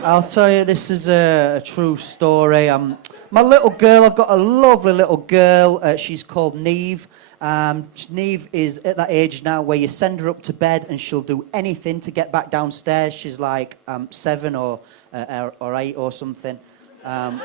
I'll tell you, this is a true story. My little girl, I've got a lovely little girl. She's called Neve. Neve is at that age now where you send her up to bed and she'll do anything to get back downstairs. She's like 7 or 8 or something. And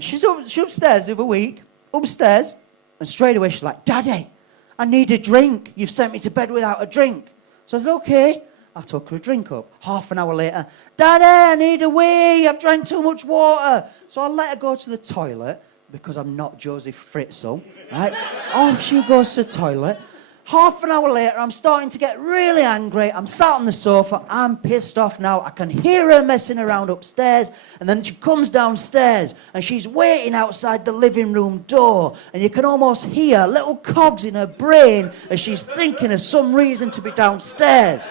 she's upstairs the other week, upstairs, and straight away she's like, Daddy, I need a drink. You've sent me to bed without a drink. So I said, okay. I took her a drink up. Half an hour later, Daddy, I need a wee. I've drank too much water. So I let her go to the toilet because I'm not Joseph Fritzl, right? Off she goes to the toilet. Half an hour later, I'm starting to get really angry. I'm sat on the sofa. I'm pissed off now. I can hear her messing around upstairs. And then she comes downstairs and she's waiting outside the living room door. And you can almost hear little cogs in her brain as she's thinking of some reason to be downstairs.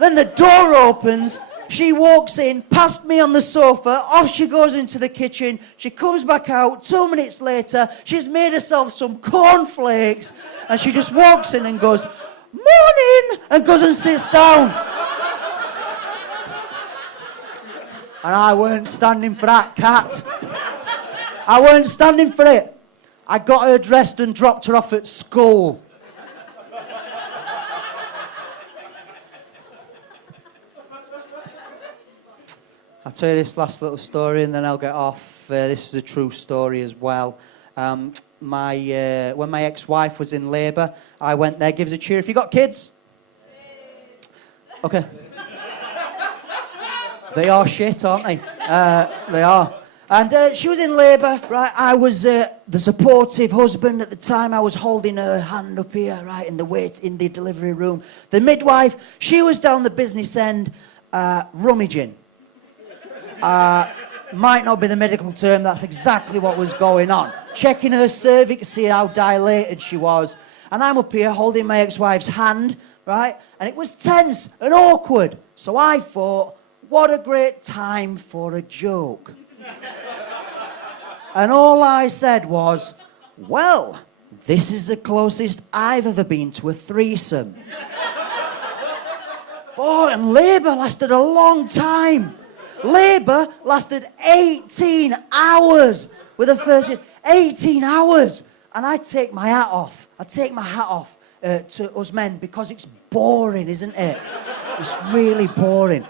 Then the door opens, she walks in, past me on the sofa, off she goes into the kitchen, she comes back out, 2 minutes later, she's made herself some cornflakes, and she just walks in and goes, morning, and goes and sits down. And I weren't standing for that, cat. I weren't standing for it. I got her dressed and dropped her off at school. I'll tell you this last little story and then I'll get off. This is a true story as well. When my ex-wife was in labour, I went there. Give us a cheer if you got kids. Okay. They are shit, aren't they? They are. And she was in labour, right? I was the supportive husband at the time. I was holding her hand up here, right, in the delivery room. The midwife, she was down the business end, rummaging. Might not be the medical term, that's exactly what was going on. Checking her cervix to see how dilated she was. And I'm up here holding my ex-wife's hand, right? And it was tense and awkward. So I thought, what a great time for a joke. And all I said was, well, this is the closest I've ever been to a threesome. Oh, and labour lasted a long time. Labour lasted 18 hours with a first year. 18 hours. And I'd take my hat off. I'd take my hat off to us men because it's boring, isn't it? It's really boring.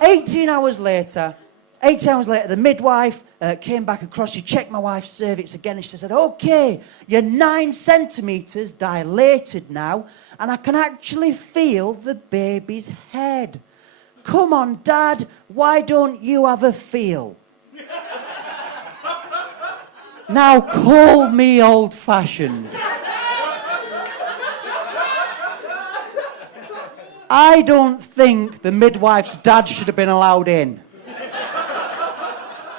18 hours later, the midwife came back across. She checked my wife's cervix again and she said, okay, you're 9 centimetres dilated now and I can actually feel the baby's head. Come on, Dad, why don't you have a feel? Now, call me old-fashioned. I don't think the midwife's dad should have been allowed in.